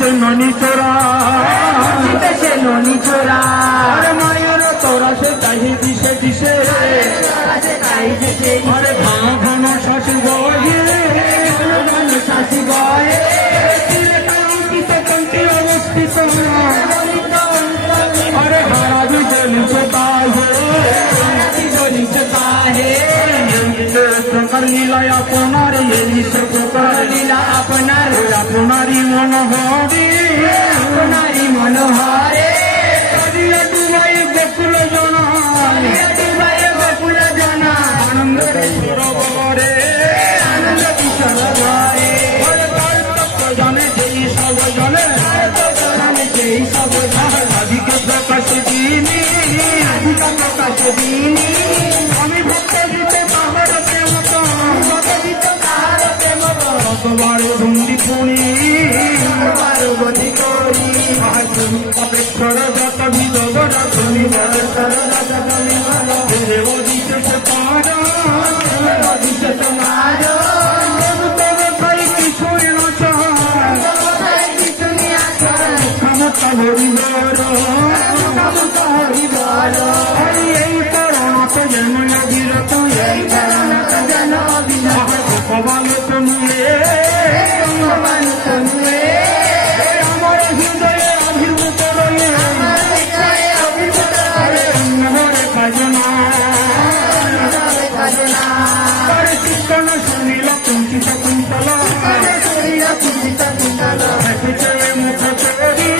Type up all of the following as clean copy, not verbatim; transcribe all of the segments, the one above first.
সে ননি চোরা সে ননি চোরা মায়ের তোরা সে চাহি দিশে দিশে আরে ঘন ঘন শাশি গয়ে শাশি গয়ে কণ্ঠে অবস্থিত अरे हरा भी जलिता है प्रकार लीला अपनार ये प्रकार लीला अपनारी मनोहरी मनोहरे डुबाई बकुल जना आनंद सरोवरे आनंद सरोवरे जाने जई सब जने सब अधिक प्रकाश दीनी अधिक प्रकाश दीनी আমি ভক্ত দিতে তাহার প্রেম ভক্ত দিতে তাহার প্রেম রসবার ধুন্দি পুনি রসবার গতি করি অপেক্ষর যত বিজগর তুমি বরসর যত তুমি দেব দিতে তোমার দেব দিতে তোমার তবে ভাই কিশোর নচর কিছু নিয়ে আচর ক্ষমতা হরিবর ক্ষমতা হরিবর এই করোনাতে যেন অবিরত এই করোনাতে যেন অবিরত ভগবান তুমি আমার হৃদয়ে অভিভূত রয়ে অন্যরে কাজনা চিত্তন শুনিল কুঞ্চিত কুন্তল মুখ চোরি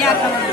Gracias.